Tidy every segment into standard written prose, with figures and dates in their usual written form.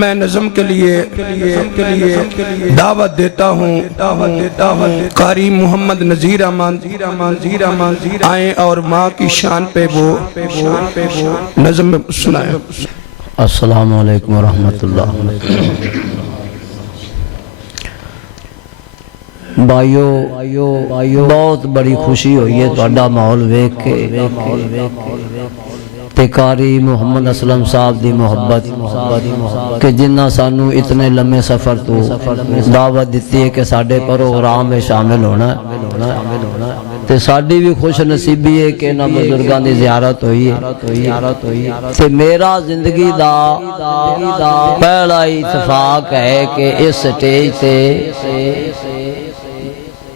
मैं नज़म के लिए दावत देता हूँ कारी मोहम्मद नज़ीर अहमद आए और माँ की शान पे वो नज़म सुनाए। अस्सलामु अलैकुम वरहमतुल्लाह। भाइयों बहुत बड़ी खुशी हुई है तुहाडा माहौल वेख के कारी मोहम्मद असलम साहब की मुहब्बत कि जिन्ना सानू इतने लम्बे सफर तो दावत दी है कि साडे प्रोग्राम में शामिल होना ते साडी भी खुश नसीबी है कि इन्हां बुजुर्गां दी ज़ियारत हुई है ते मेरा जिंदगी दा पहला इत्तफाक है कि इस स्टेज से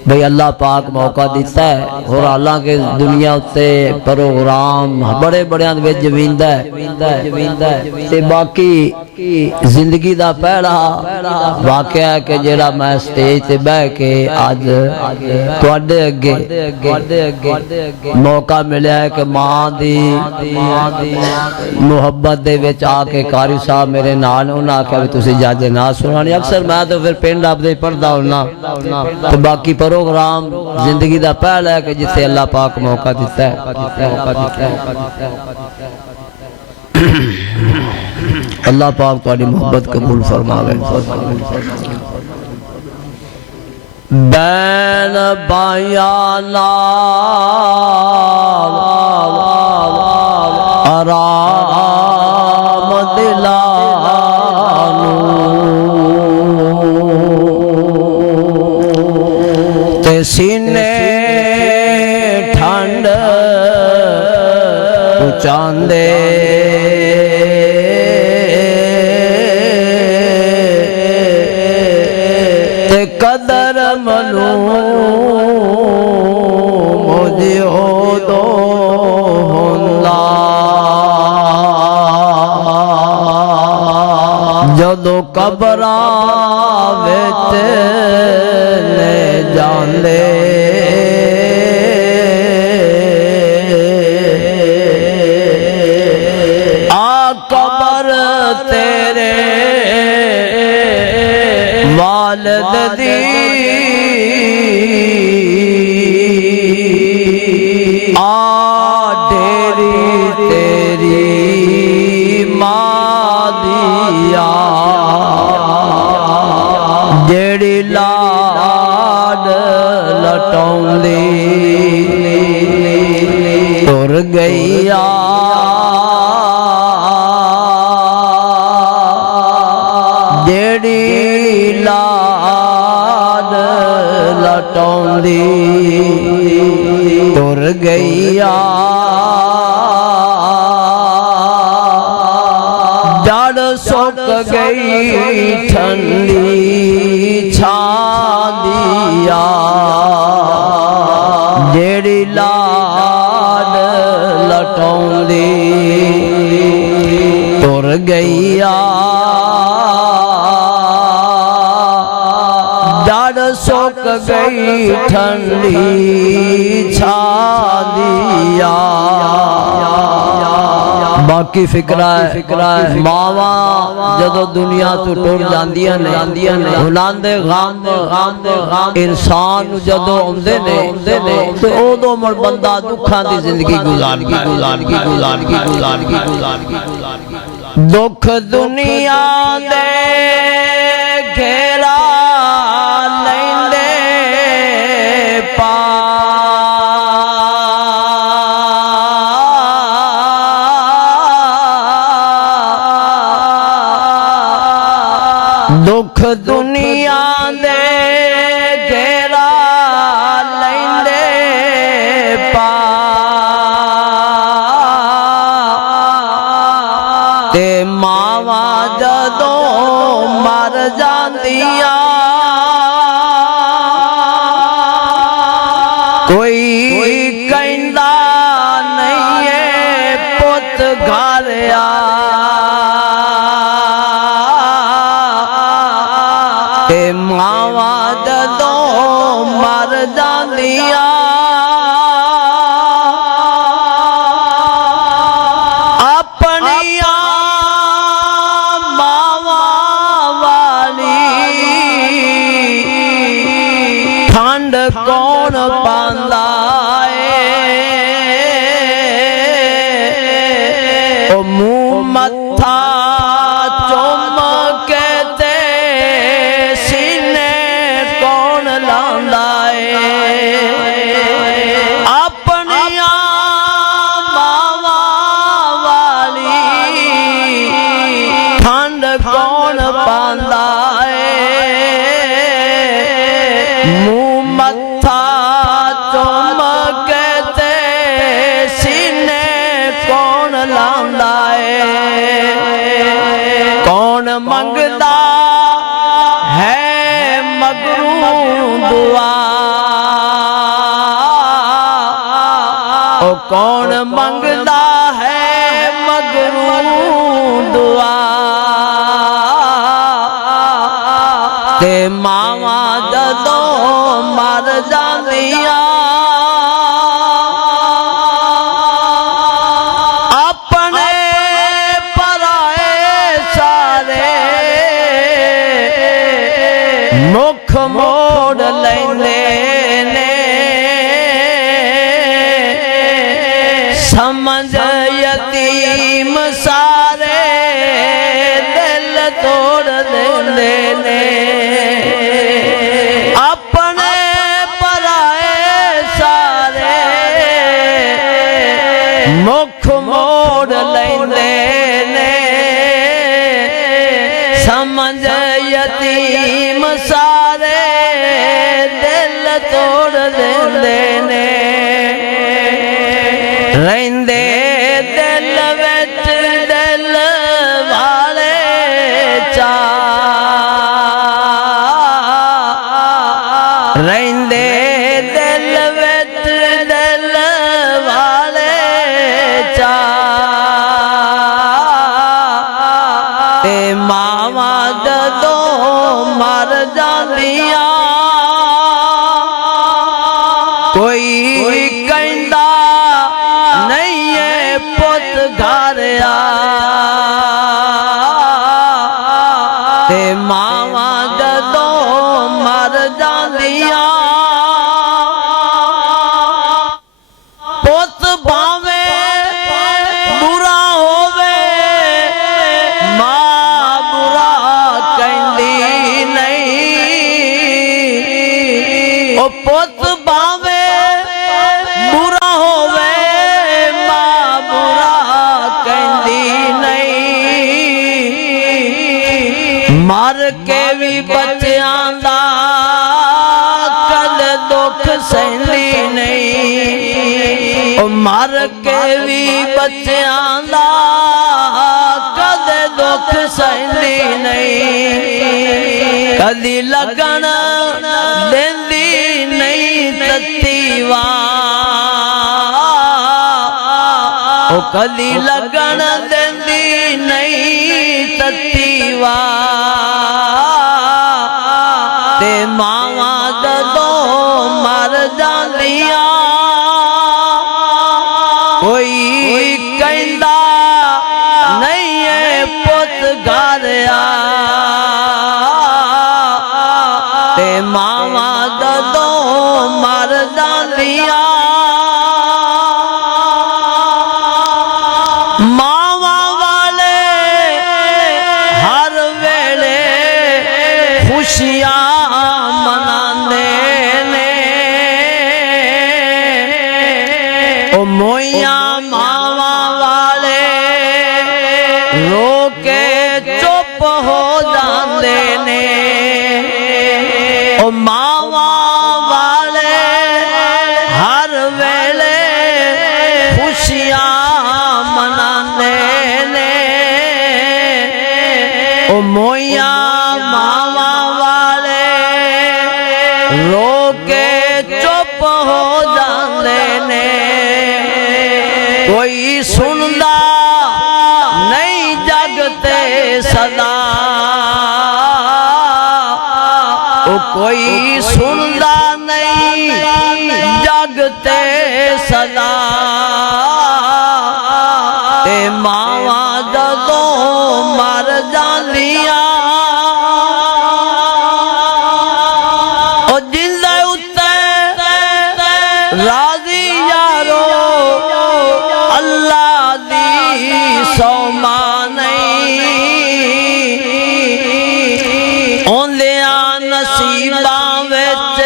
भाई अल्लाह पाक मौका दिता है और हालांकि दुनिया उत्ते प्रोग्राम बड़े बड़े जमींदा है ते बाकी जिंदगी दा पहला वाकया है कि जेड़ा मैं स्टेज ते बह के अज तुहाडे अगे मौका मिला है कि मां दी मुहब्बत दे विच आके कारी साहब मेरे नाल उन्हें आख्या भी तुसीं जज ना सुनानी। अक्सर मैं तो फिर पिंड आपदे पढ़दा हुन्ना ते बाकी प्रोग्राम जिंदगी दा पहला है कि जिथे अल्लाह पाक मौका दिता है। अल्लाह पाक तुहाडी मोहब्बत कबूल फरमावे। बैन बाया नाल आराम दिलानू ते सीने ठंड पुचांदे ते कदर मनो मुझे दो हुंदा जदों कबरा विच ले जांदे वालिद दी आ डेरी तेरी मां दिया जेड़ी लाड लटौंदी तुर गईया तुर गईया जड़ सुक गई ठंडी छांदिया जेड़ी लाड लटौंदी तुर गईया सुक गई ठंडी छादिया। बाकी फिक्रा है मावा जदों दुनिया तो टुर जांदियां ने हुलांदे गाम इंसान जदों आउंदे ने ते ओदों मर बंदा दुखां दी जिंदगी गुजार दुख दुनिया दे घेरा दुख दुनिया दे घेरा लैंदे पा ते मावा जदों मर जांदियां कोई कहंदा नहीं है पुत घर आ मावा जदों मर जांदियां अपनियां मावा कौन पांदा मुंह मत्था चुमकते सीने कौन लांदा कौन मंगदा है मगरू दुआ ओ कौन मंगदा है मगरू दुआ ते मावा जदों मर जांदियां अपने पराए सारे मुख मोड़ लैंदे ने समझ यतीम सारे दिल तोड़ देंदे ने अपने पराए सारे मुख मोड़ लेंदे ने समझ यतीम सारे दिल तोड़ देंदे ने रहंदे दिल विच दिल वाले चा रहंदे दिल विच दिल वाले चा ते मावा जदों मर जांदियां कोई कहंदा नहीं है पुत घर आ ते मावा जदों मर जांदियां पुत भावे बुरा होवे मां बुरा कहंदी नहीं ओ पुत भावे बुरा होवे मां बुरा कहंदी नहीं मर के भी बच्चियां दा कद दुख सहंदी नहीं ओ मर के भी बच्चियां दा कद दुख सहंदी नहीं कदी लगन देंदी नहीं तत्ती वाह ओ कदी लगन देंदी नहीं तत्ती वाह ते मावा जदों मर जांदियां कोई कहंदा नहीं है पुत घर आ ते मावा जदों मर जांदियां मावा वाले हर वेले खुशियां मनांदे ने ओ मोइया मावा वाले रो के चुप हो जांदे ने ओ मावा वाले हर वेले खुशियां मनांदे ने ओ मोइया मावा वाले रो के चुप हो जांदे ने कोई सुनदा नहीं जगते सदा ओ कोई सुनदा नहीं जगते सदा ते मावा जदों मर जांदियां ओ जिंदे उत्ते राजी यारो अल्लाह दी सौमा नहीं औंदिया नसीबां विच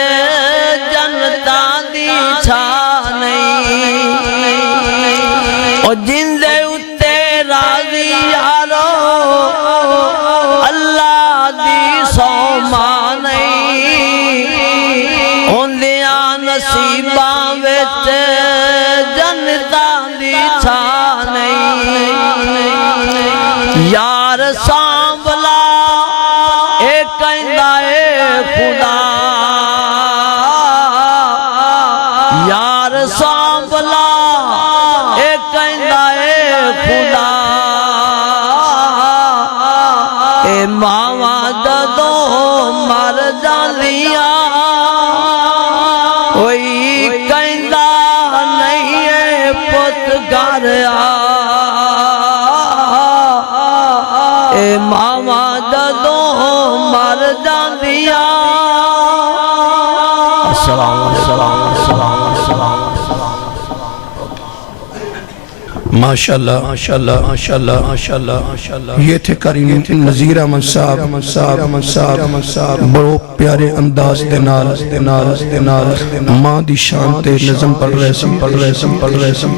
जन्नतां दी छा नहीं ओ जिंदे उत्ते राजी यारो नसीबां विच जन्नतां दी छा नहीं यार सांभला ए कहंदा ए खुदा यार सांभला ए कहंदा ए खुदा ए मावा जदों मर जांदियां कोई कहंदा नहीं ए पुत घर आ ए मावा जदों मर जांदियां अस्सलाम अस्सलाम अस्सलाम अस्सलाम माशाल्लाह माशाल्लाह माशाल्लाह माशाल्लाह माशाल्लाह। ये थे करीम नज़ीर अहमद साहब बड़ो प्यारे अंदाज दे नाल मां दी शान ते नज़म पढ़ रहे सन।